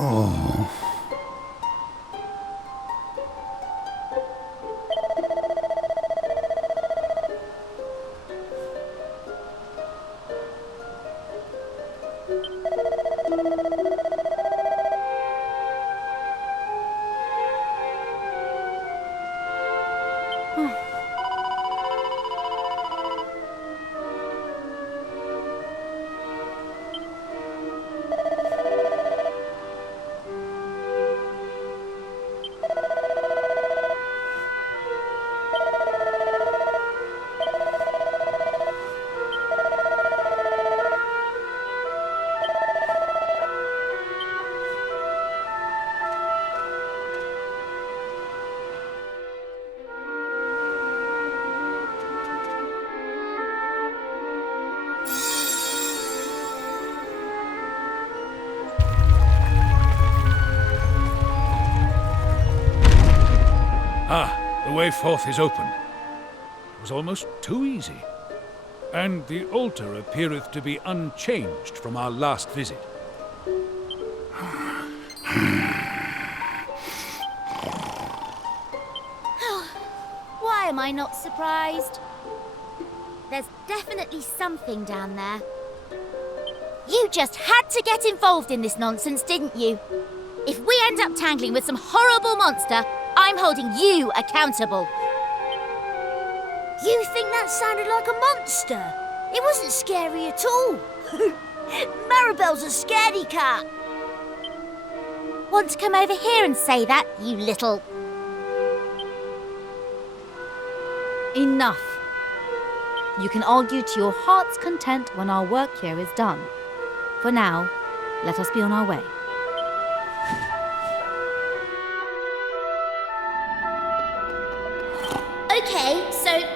Oh. Ah, the way forth is open. It was almost too easy. And the altar appeareth to be unchanged from our last visit. Why am I not surprised? There's definitely something down there. You just had to get involved in this nonsense, didn't you? If we end up tangling with some horrible monster, I'm holding you accountable. You think that sounded like a monster? It wasn't scary at all. Maribel's a scaredy cat. Want to come over here and say that, you little... Enough. You can argue to your heart's content when our work here is done. For now, let us be on our way. Okay, so...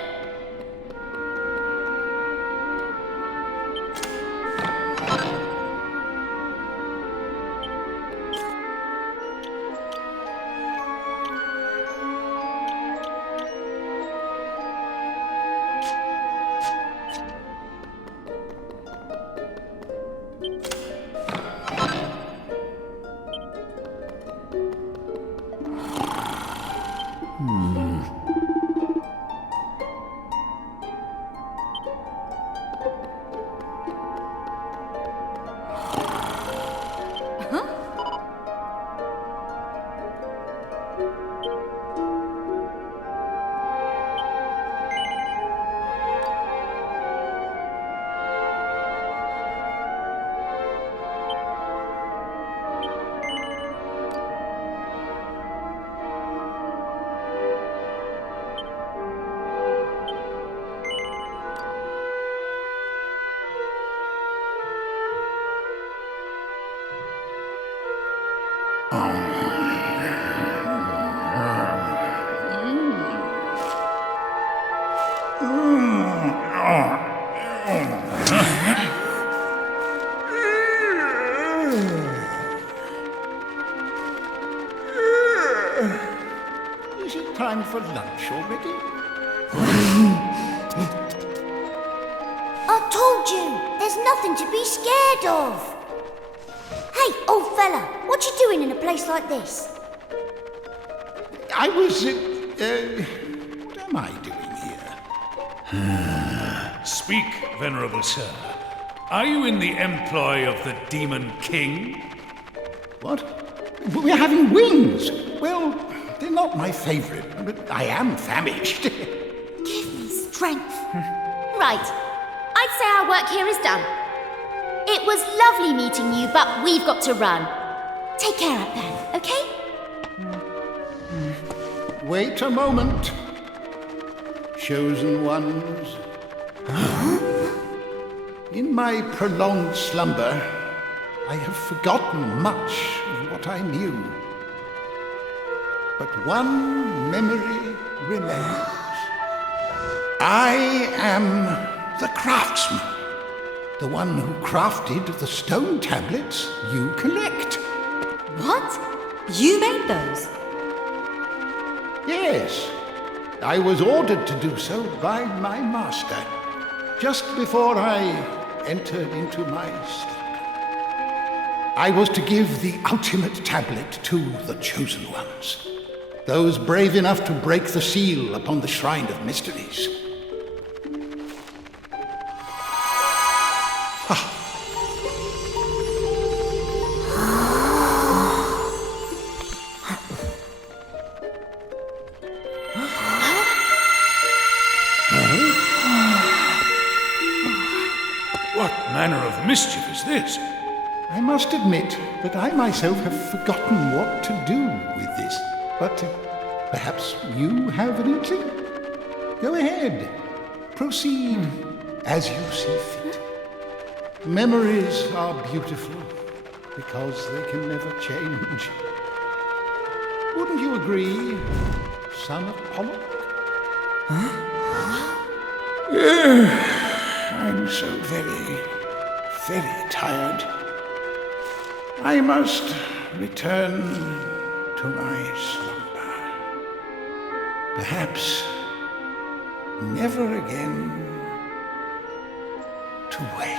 Is it time for lunch already? I told you, there's nothing to be scared of. Hey, old fella, what you doing in a place like this? I was, what am I doing here? Speak, venerable sir. Are you in the employ of the Demon King? What? We're having wings! Well, they're not my favorite, but I am famished. Give me strength. Right. I'd say our work here is done. It was lovely meeting you, but we've got to run. Take care up there, okay? Wait a moment. Chosen ones. In my prolonged slumber, I have forgotten much of what I knew. But one memory remains. I am the craftsman, the one who crafted the stone tablets you collect. What? You made those? Yes, I was ordered to do so by my master, just before I entered into my sleep. I was to give the ultimate tablet to the chosen ones. Those brave enough to break the seal upon the Shrine of Mysteries. What manner of mischief is this? I must admit that I myself have forgotten what to do with this. But perhaps you have an inkling? Go ahead. Proceed as you see fit. Memories are beautiful because they can never change. Wouldn't you agree, son of Pollock? I'm so very tired. I must return to my slumber. Perhaps never again to wake.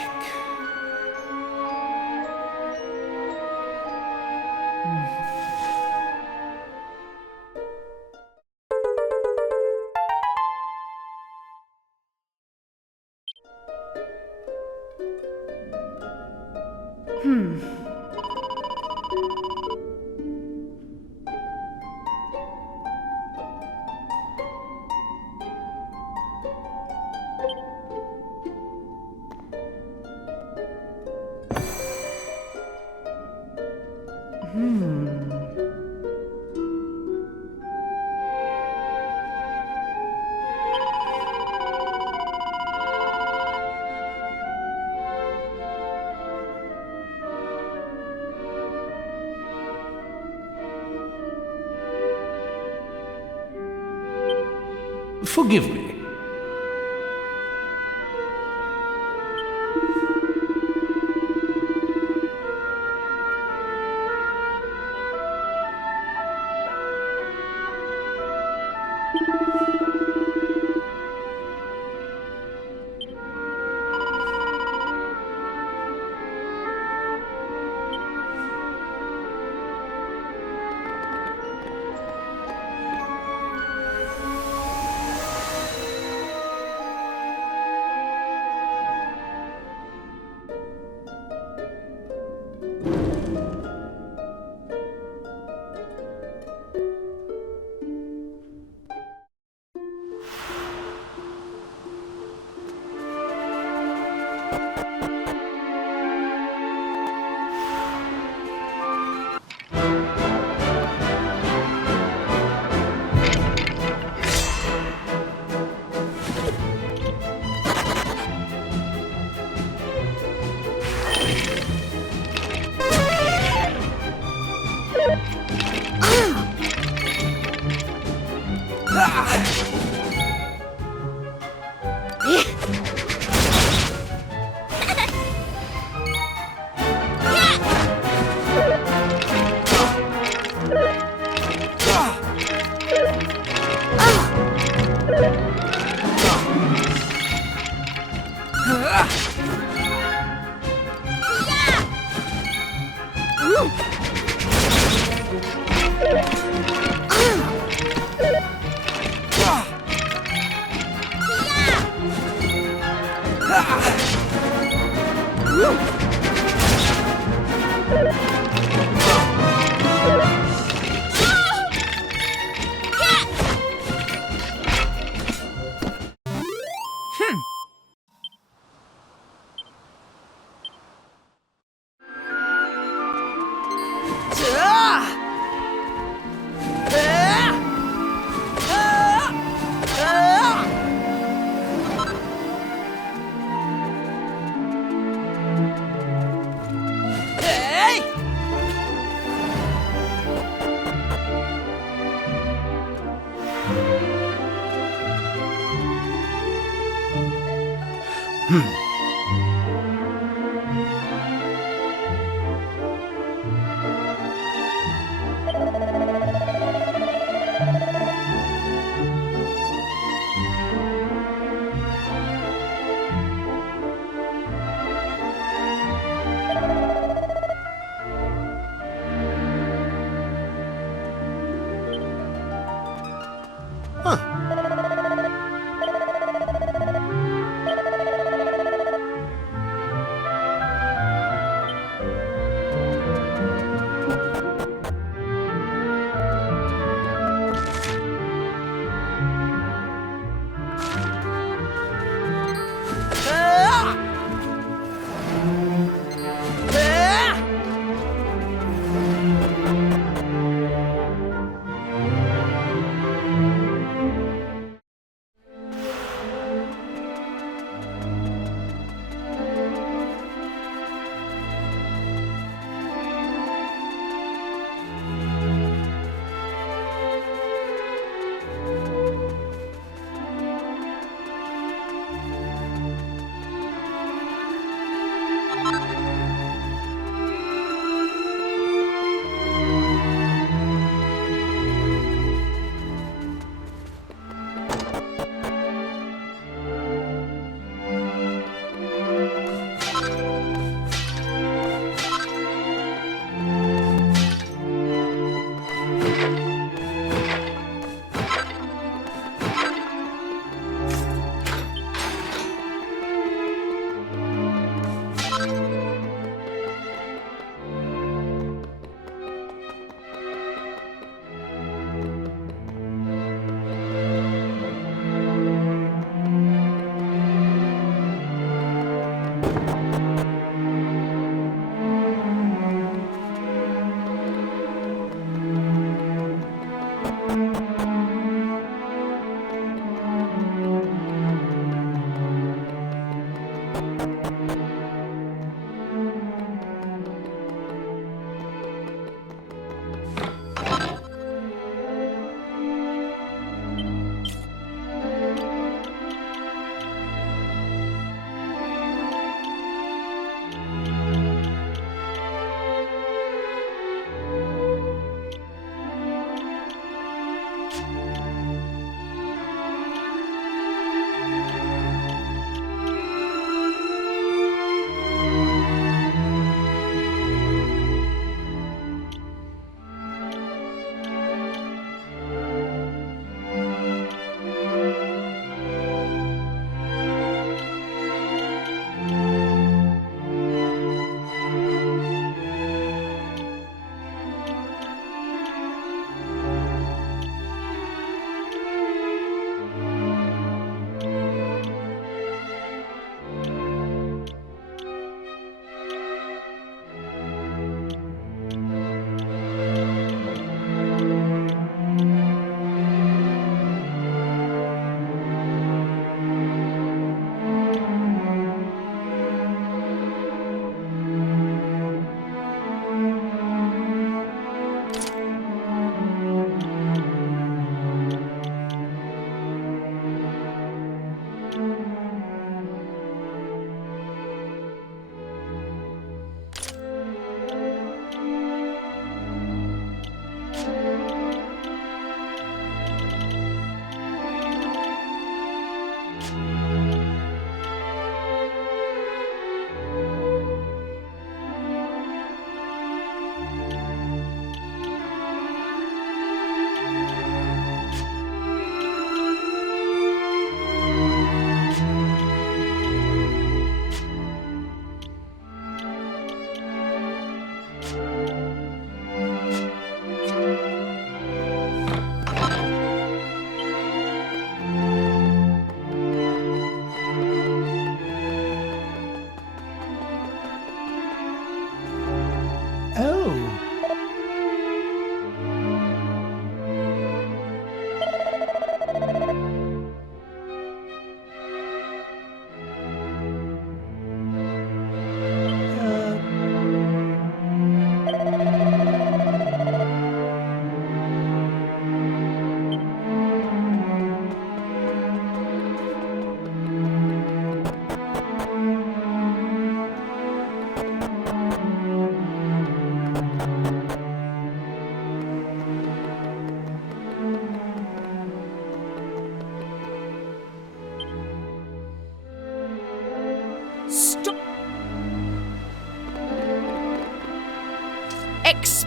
Forgive me.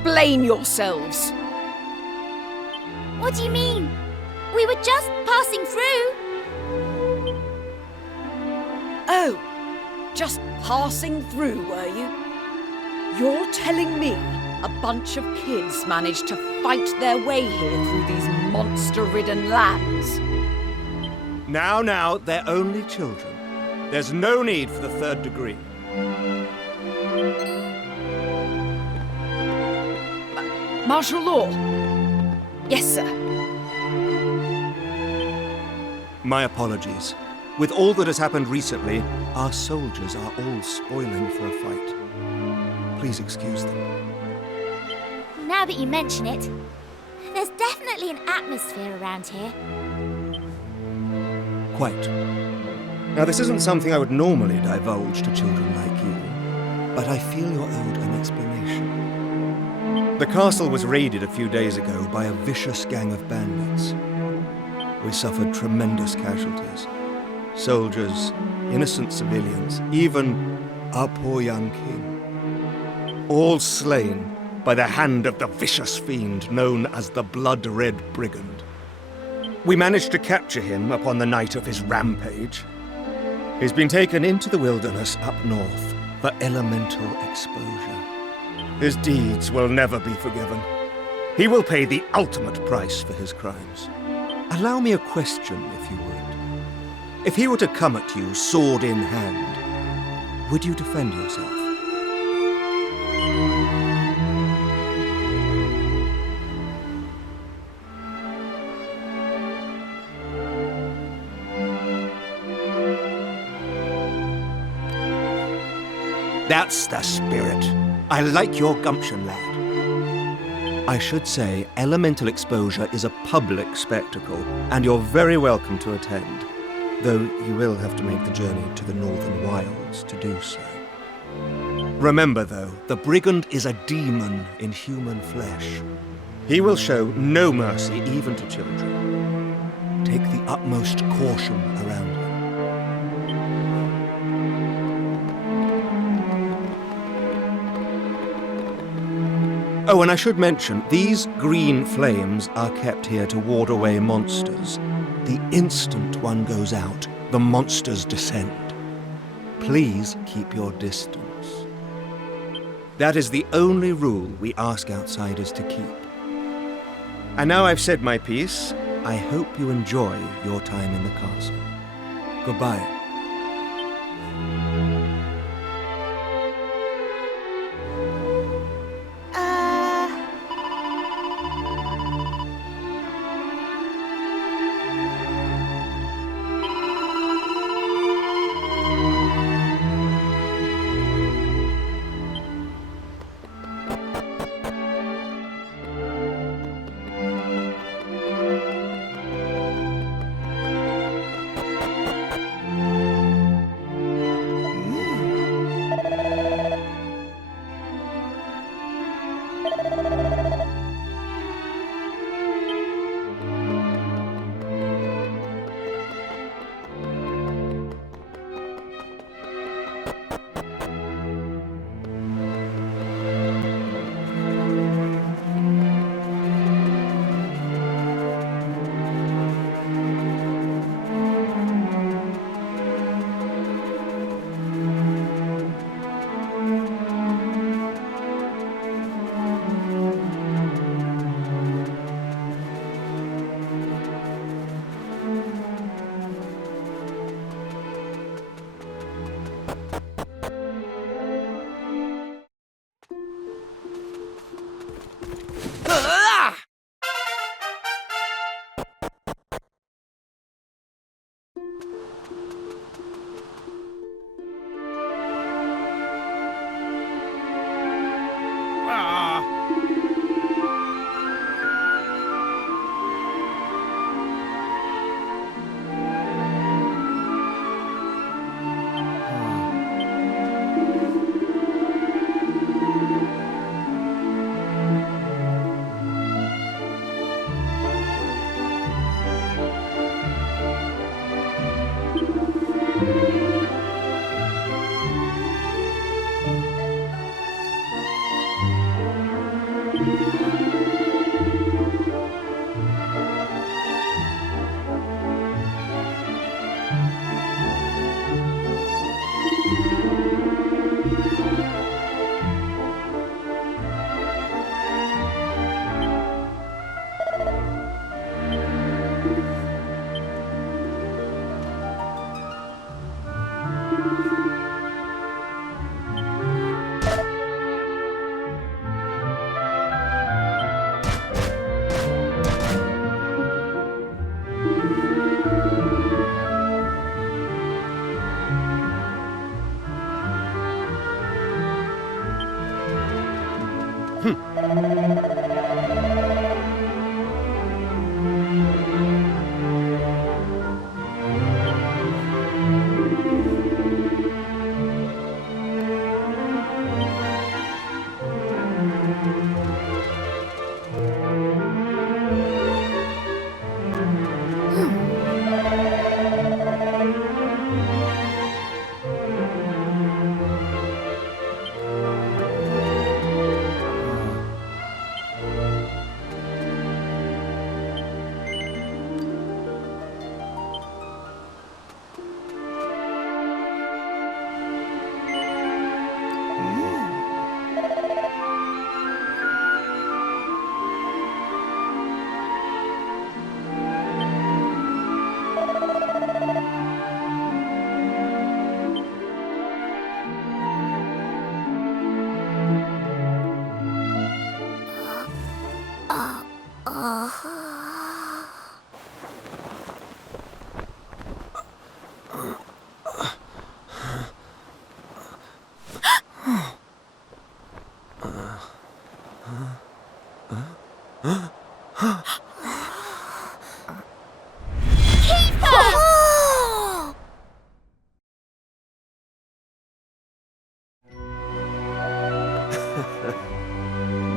explain yourselves. What do you mean? We were just passing through. Oh, just passing through, were you? You're telling me a bunch of kids managed to fight their way here through these monster-ridden lands? Now, they're only children. There's no need for the third degree. Martial law? Yes, sir. My apologies. With all that has happened recently, our soldiers are all spoiling for a fight. Please excuse them. Now that you mention it, there's definitely an atmosphere around here. Quite. Now, this isn't something I would normally divulge to children like you, but I feel you're owed an explanation. The castle was raided a few days ago by a vicious gang of bandits. We suffered tremendous casualties. Soldiers, innocent civilians, even our poor young king. All slain by the hand of the vicious fiend known as the Blood-Red Brigand. We managed to capture him upon the night of his rampage. He's been taken into the wilderness up north for elemental exposure. His deeds will never be forgiven. He will pay the ultimate price for his crimes. Allow me a question, if you would. If he were to come at you, sword in hand, would you defend yourself? That's the spirit. I like your gumption, lad. I should say, elemental exposure is a public spectacle, and you're very welcome to attend, though you will have to make the journey to the northern wilds to do so. Remember, though, the brigand is a demon in human flesh. He will show no mercy even to children. Take the utmost caution around him. Oh, and I should mention, these green flames are kept here to ward away monsters. The instant one goes out, the monsters descend. Please keep your distance. That is the only rule we ask outsiders to keep. And now I've said my piece, I hope you enjoy your time in the castle. Goodbye.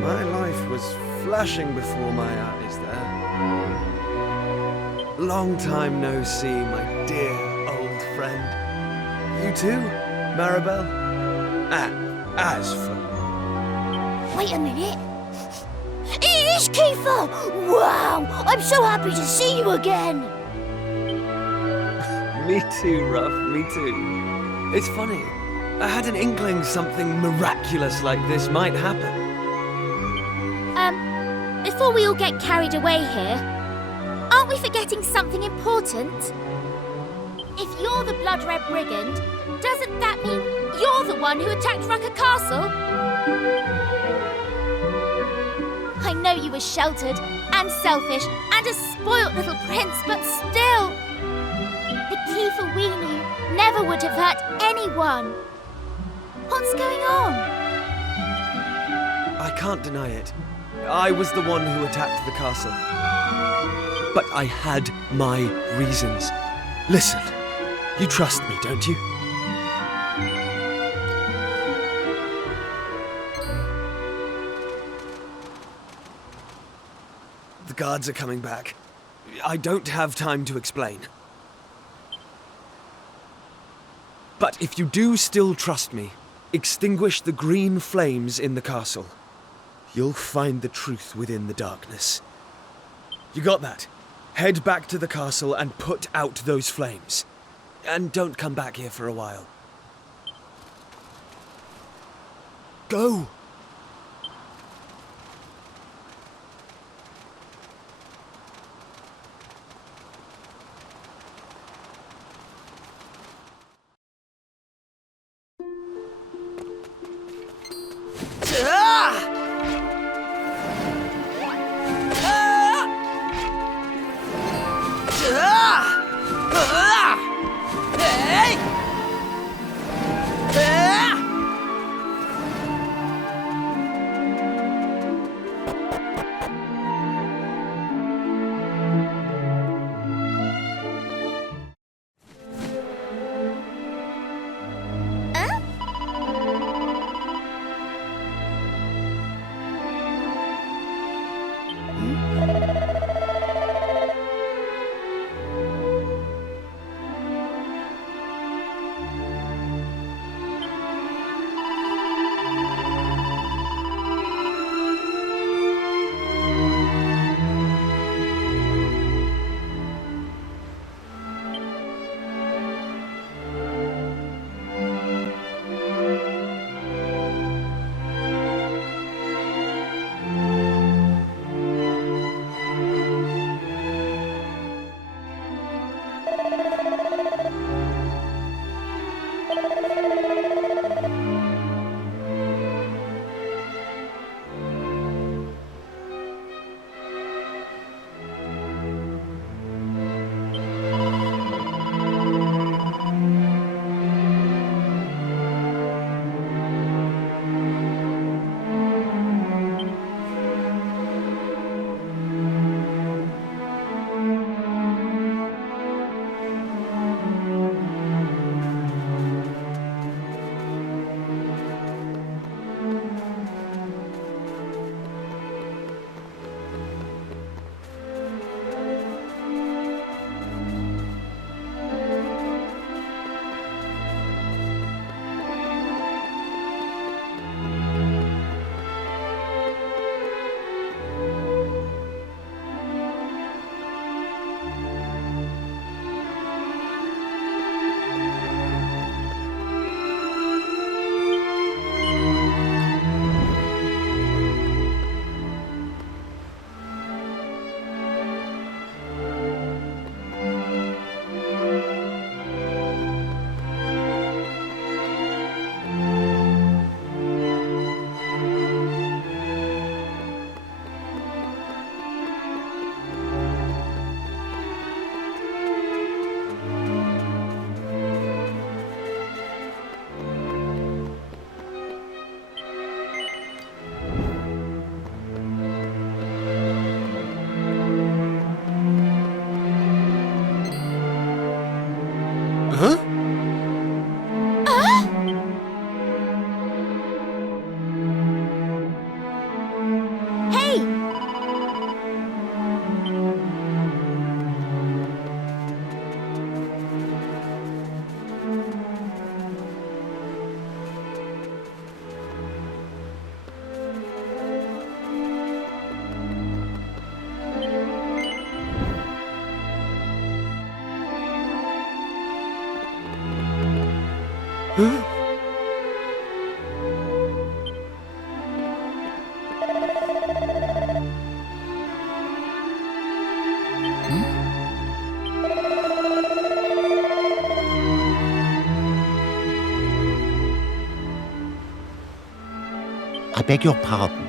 My life was flashing before my eyes there. Long time no see, my dear old friend. You too, Maribel? As for... Wait a minute. It is Kiefer! Wow! I'm so happy to see you again! Me too, Ruff, me too. It's funny. I had an inkling something miraculous like this might happen. Before we all get carried away here, aren't we forgetting something important? If you're the Blood Red Brigand, doesn't that mean you're the one who attacked Rucker Castle? I know you were sheltered and selfish and a spoilt little prince, but still, the Kiefer we knew never would have hurt anyone. What's going on? I can't deny it. I was the one who attacked the castle. But I had my reasons. Listen, you trust me, don't you? The guards are coming back. I don't have time to explain. But if you do still trust me, extinguish the green flames in the castle. You'll find the truth within the darkness. You got that? Head back to the castle and put out those flames. And don't come back here for a while. Go! I beg your pardon.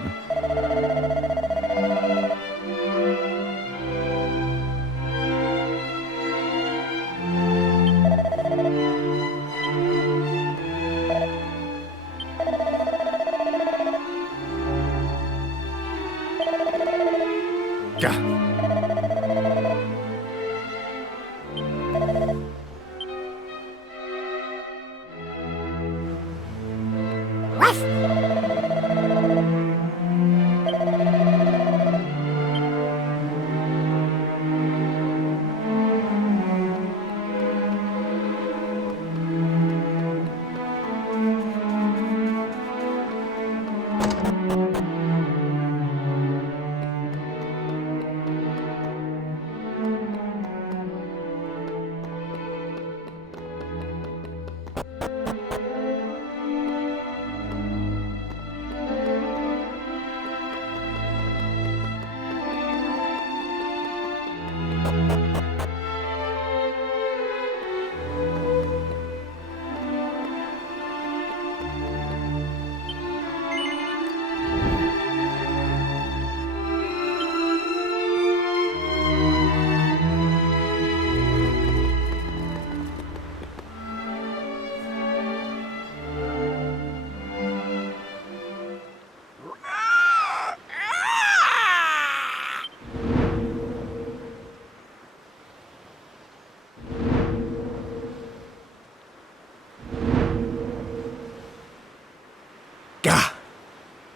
Gah!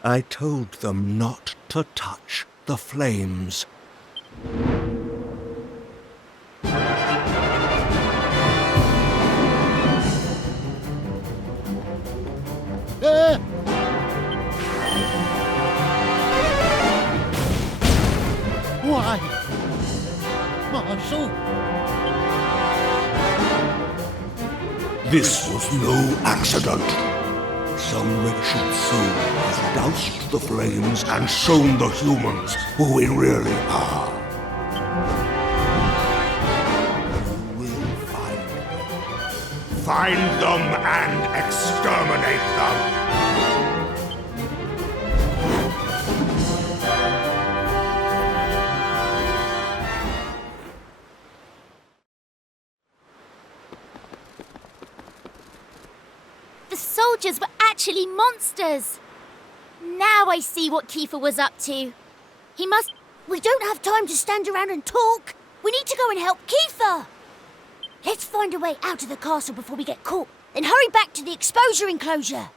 I told them not to touch the flames. Why? Marshal? This was no accident. Some wretched soul has doused the flames and shown the humans who we really are. You will find them. Find them and exterminate them. The soldiers were actually monsters. Now I see what Kiefer was up to. He must... We don't have time to stand around and talk. We need to go and help Kiefer. Let's find a way out of the castle before we get caught. Then hurry back to the exposure enclosure.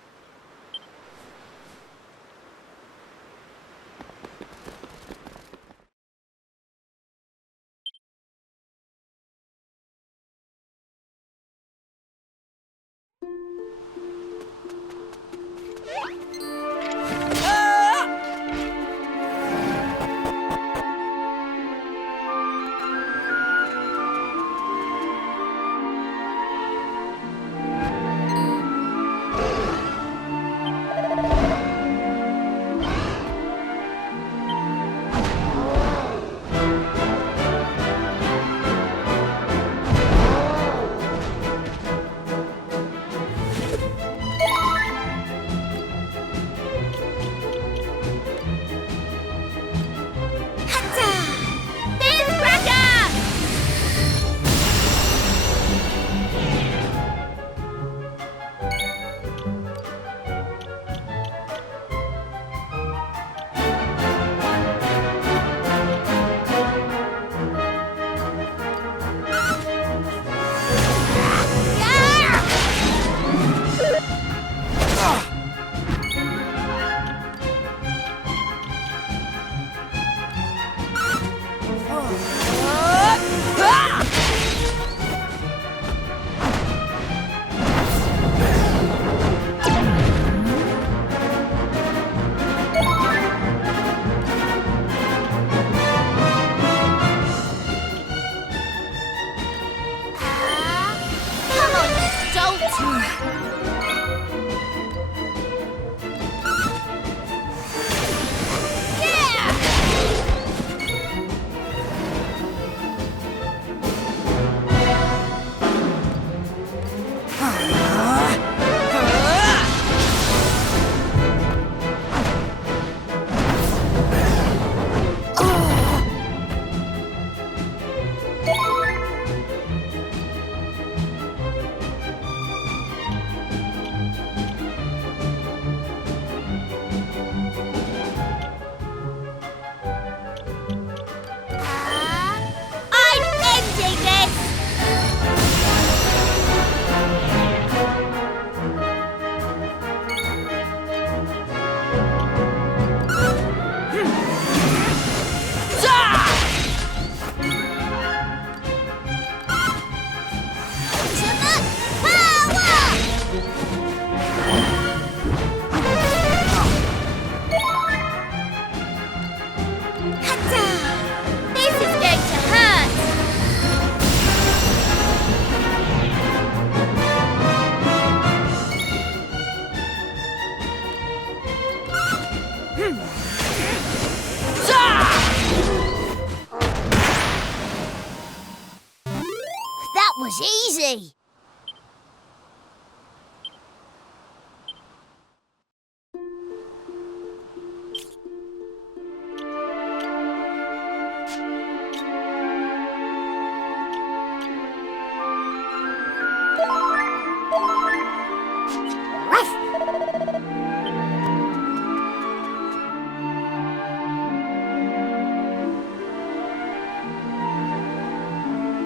see.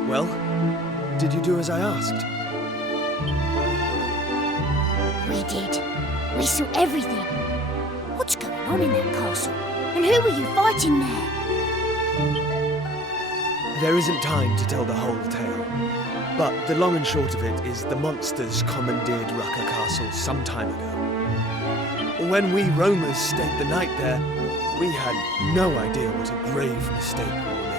Well, did you do as I asked? We did. We saw everything. What's going on in that castle? And who were you fighting there? There isn't time to tell the whole tale, but the long and short of it is the monsters commandeered Rucker Castle some time ago. When we roamers stayed the night there, we had no idea what a grave mistake we were making.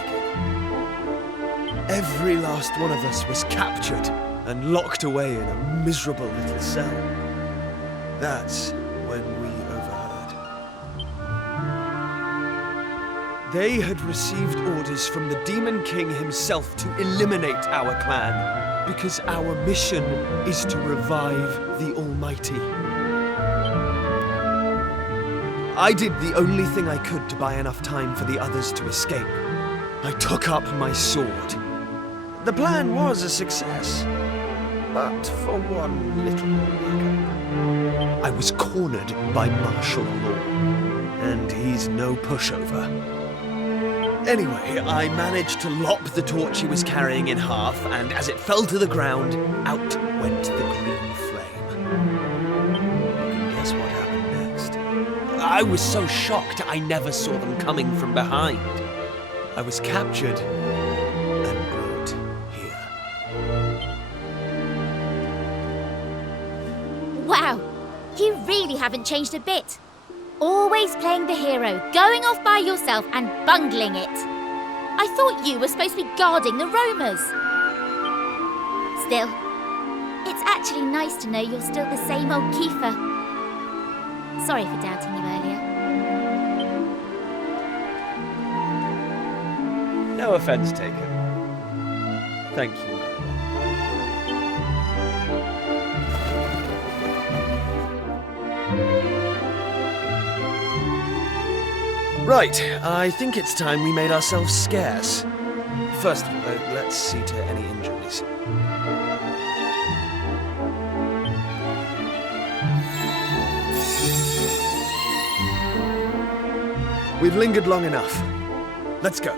Every last one of us was captured and locked away in a miserable little cell. That's when we overheard. They had received orders from the Demon King himself to eliminate our clan, because our mission is to revive the Almighty. I did the only thing I could to buy enough time for the others to escape. I took up my sword. The plan was a success, but for one little hiccup. I was cornered by martial law, and he's no pushover. Anyway, I managed to lop the torch he was carrying in half, and as it fell to the ground, out went the green flame. You can guess what happened next. I was so shocked I never saw them coming from behind. I was captured and brought here. Wow, you really haven't changed a bit. Always playing the hero, going off by yourself and bungling it. I thought you were supposed to be guarding the roamers. Still, it's actually nice to know you're still the same old Kiefer. Sorry for doubting you earlier. No offense taken. Thank you. Right, I think it's time we made ourselves scarce. First of all, let's see to any injuries. We've lingered long enough. Let's go.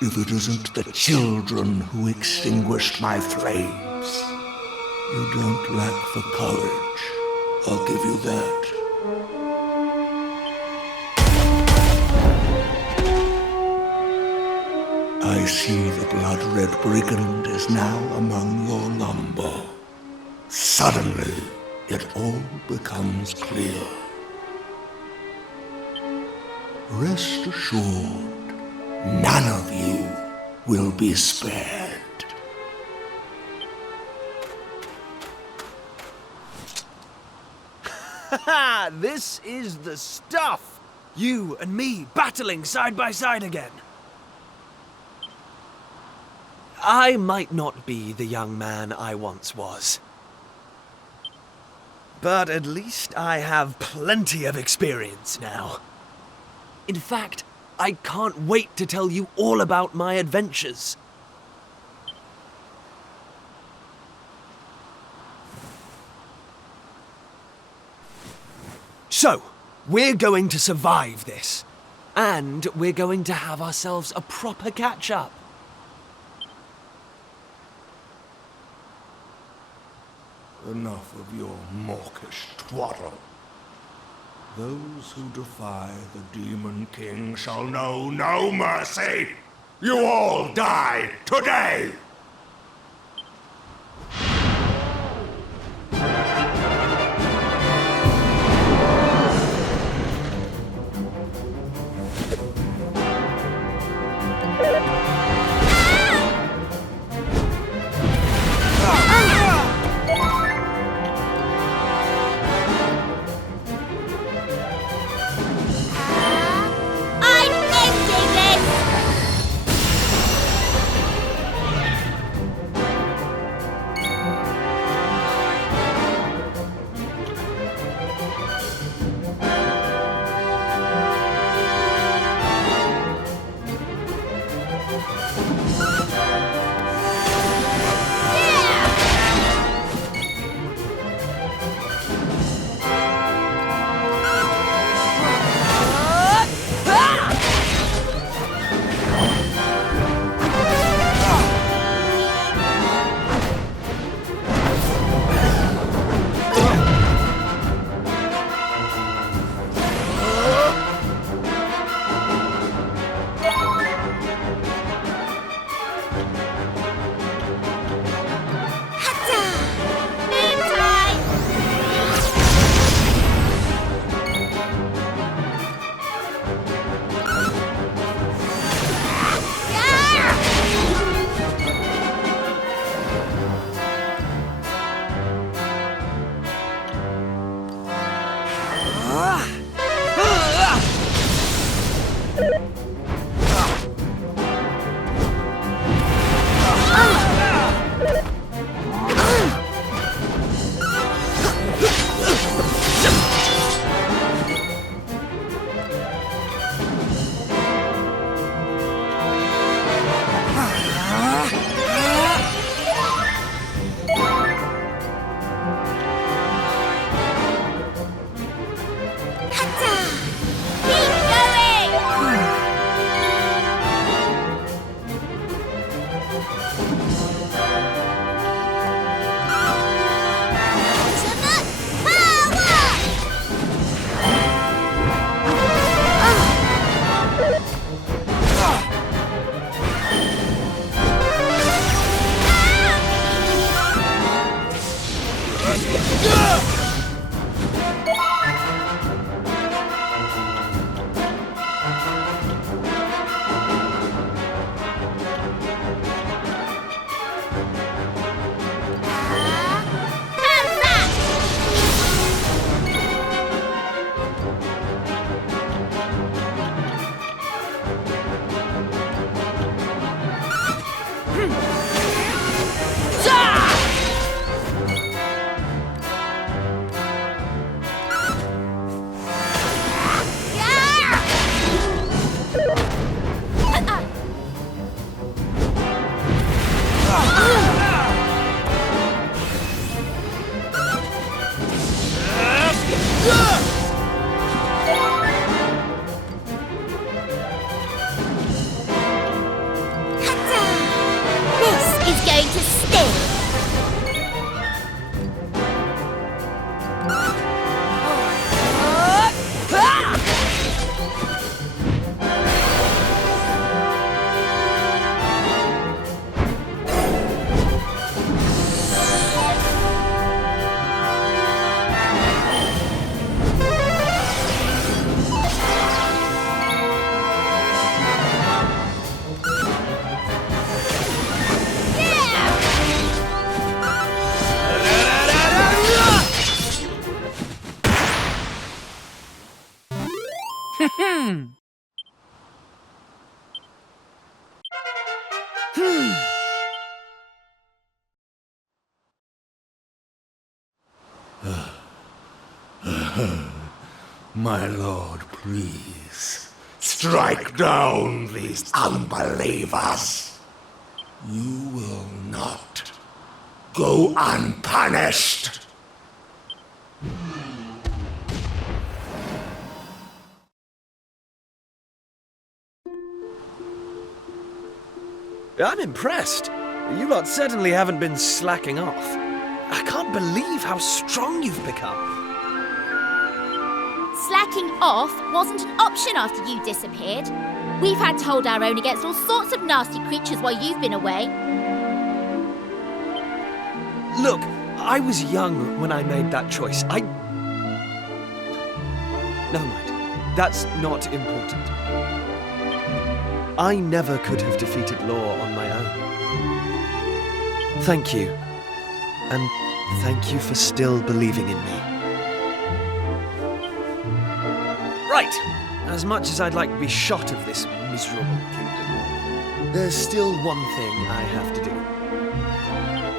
If it isn't the children who extinguished my flames. You don't lack for courage, I'll give you that. I see the blood-red brigand is now among your number. Suddenly, it all becomes clear. Rest assured, none of you will be spared. Ha! This is the stuff! You and me battling side by side again. I might not be the young man I once was. But at least I have plenty of experience now. In fact, I can't wait to tell you all about my adventures. So, we're going to survive this. And we're going to have ourselves a proper catch-up. Enough of your mawkish twaddle. Those who defy the Demon King shall know no mercy! You all die today! My lord, please, strike down these unbelievers. You will not go unpunished. I'm impressed. You lot certainly haven't been slacking off. I can't believe how strong you've become. Slacking off wasn't an option after you disappeared. We've had to hold our own against all sorts of nasty creatures while you've been away. Look, I was young when I made that choice. Never mind. That's not important. I never could have defeated Law on my own. Thank you. And thank you for still believing in me. Right. As much as I'd like to be shot of this miserable kingdom, there's still one thing I have to do.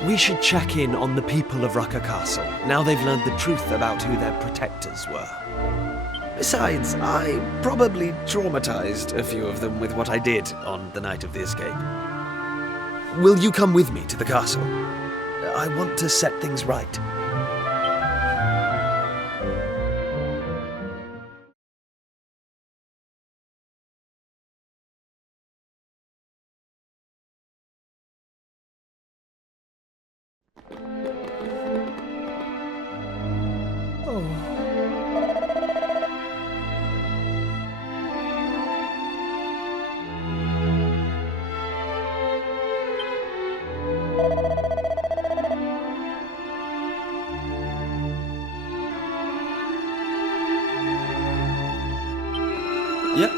We should check in on the people of Rucker Castle, now they've learned the truth about who their protectors were. Besides, I probably traumatized a few of them with what I did on the night of the escape. Will you come with me to the castle? I want to set things right. Yep.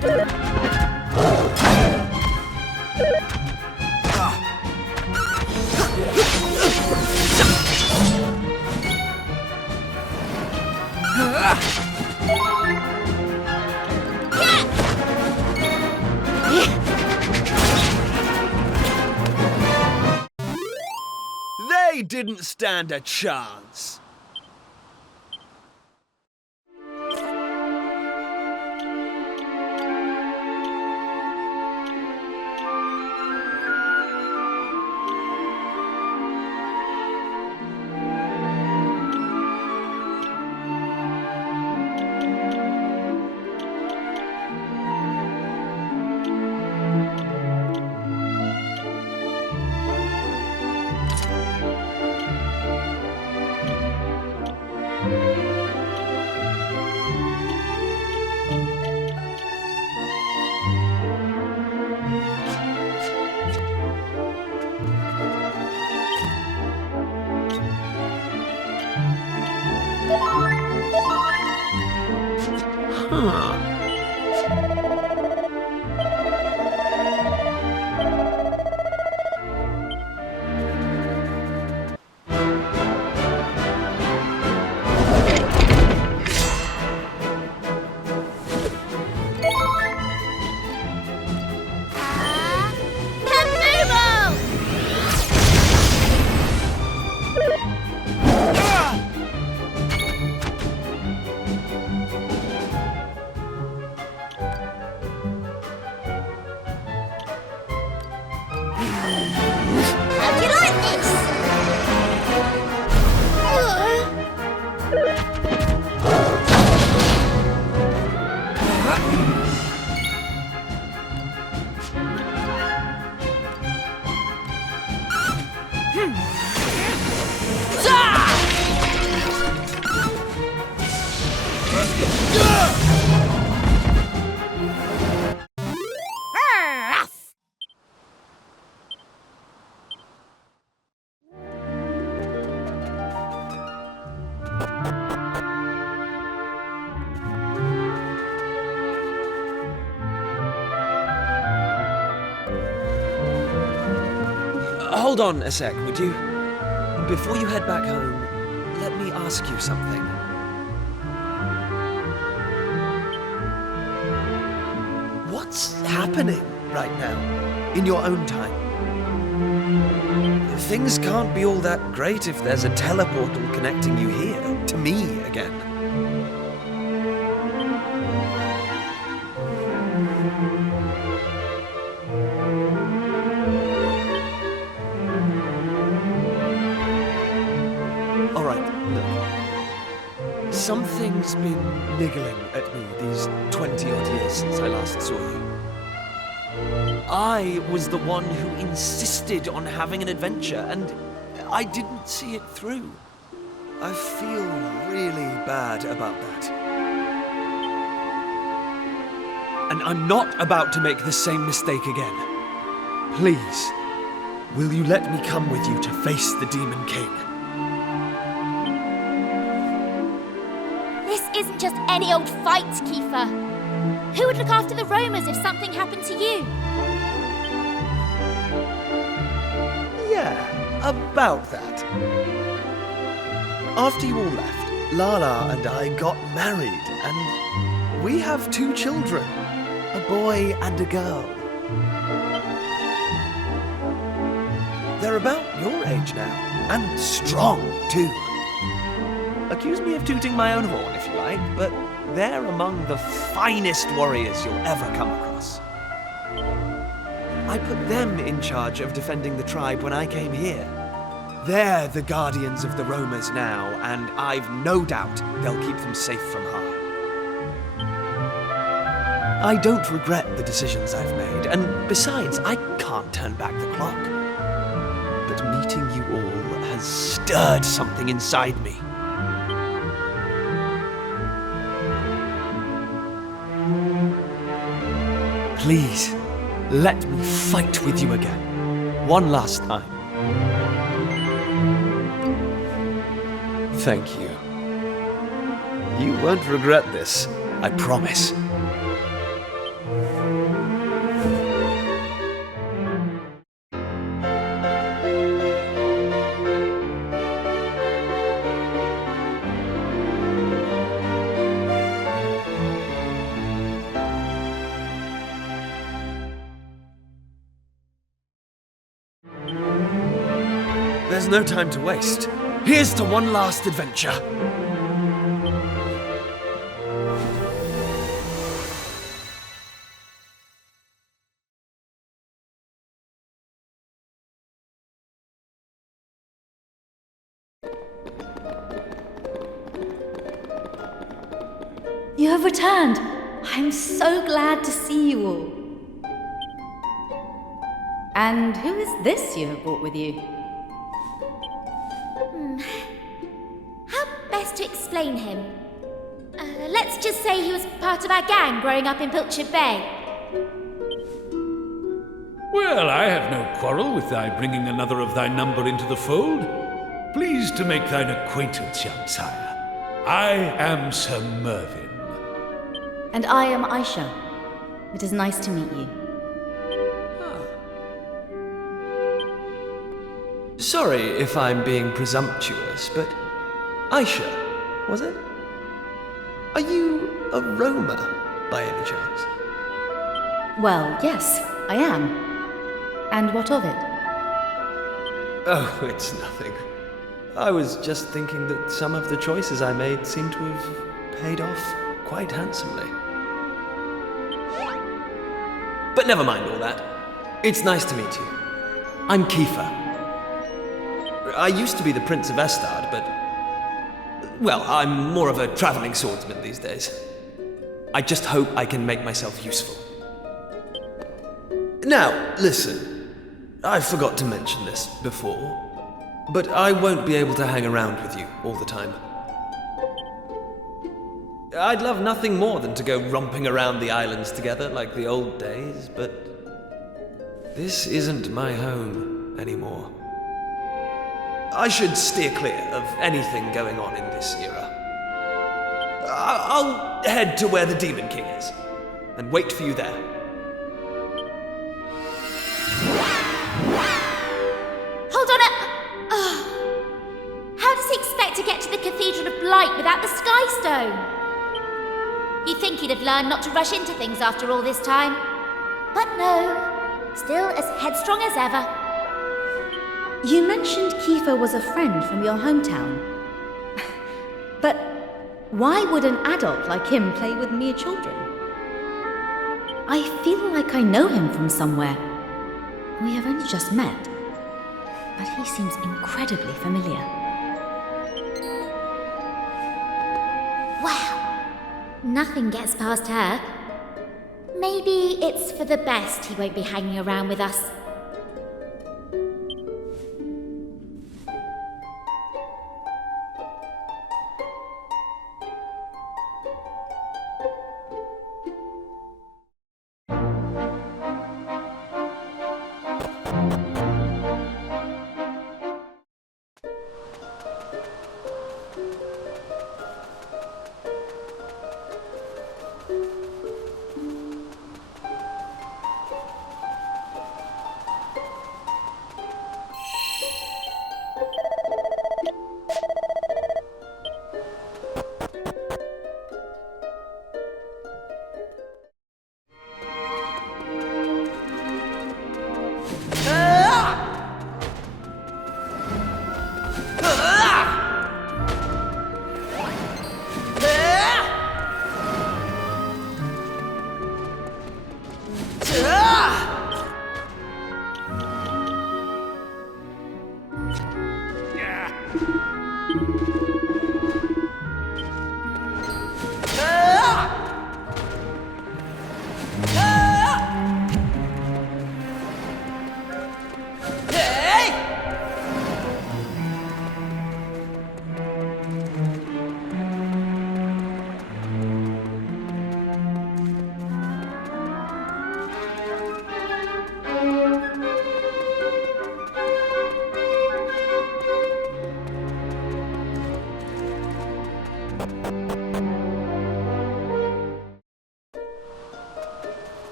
They didn't stand a chance. How'd you like this? Hold on a sec, would you? Before you head back home, let me ask you something. What's happening right now, in your own time? Things can't be all that great if there's a teleportal connecting you here, to me again. Something's been niggling at me these 20-odd years since I last saw you. I was the one who insisted on having an adventure, and I didn't see it through. I feel really bad about that. And I'm not about to make the same mistake again. Please, will you let me come with you to face the Demon King? This isn't just any old fight, Kiefer. Who would look after the roamers if something happened to you? Yeah, about that. After you all left, Lala and I got married, and we have 2 children, a boy and a girl. They're about your age now, and strong too. Accuse me of tooting my own horn if you like, but they're among the finest warriors you'll ever come across. I put them in charge of defending the tribe when I came here. They're the guardians of the roamers now, and I've no doubt they'll keep them safe from harm. I don't regret the decisions I've made, and besides, I can't turn back the clock. But meeting you all has stirred something inside me. Please, let me fight with you again. One last time. Thank you. You won't regret this, I promise. There's no time to waste. Here's to one last adventure. You have returned. I'm so glad to see you all. And who is this you have brought with you? How best to explain him? Let's just say he was part of our gang growing up in Piltshire Bay. Well, I have no quarrel with thy bringing another of thy number into the fold. Pleased to make thine acquaintance, young sire. I am Sir Mervyn. And I am Aisha. It is nice to meet you. Sorry if I'm being presumptuous, but Aisha, was it? Are you a roamer, by any chance? Well, yes, I am. And what of it? Oh, it's nothing. I was just thinking that some of the choices I made seem to have paid off quite handsomely. But never mind all that. It's nice to meet you. I'm Kiefer. I used to be the Prince of Estard, but... well, I'm more of a traveling swordsman these days. I just hope I can make myself useful. Now, listen. I forgot to mention this before, but I won't be able to hang around with you all the time. I'd love nothing more than to go romping around the islands together like the old days, but this isn't my home anymore. I should steer clear of anything going on in this era. I'll head to where the Demon King is, and wait for you there. Hold on How does he expect to get to the Cathedral of Blight without the Sky Stone? You'd think he'd have learned not to rush into things after all this time. But no, still as headstrong as ever. You mentioned Kiefer was a friend from your hometown. But why would an adult like him play with mere children? I feel like I know him from somewhere. We have only just met, but he seems incredibly familiar. Wow, nothing gets past her. Maybe it's for the best he won't be hanging around with us.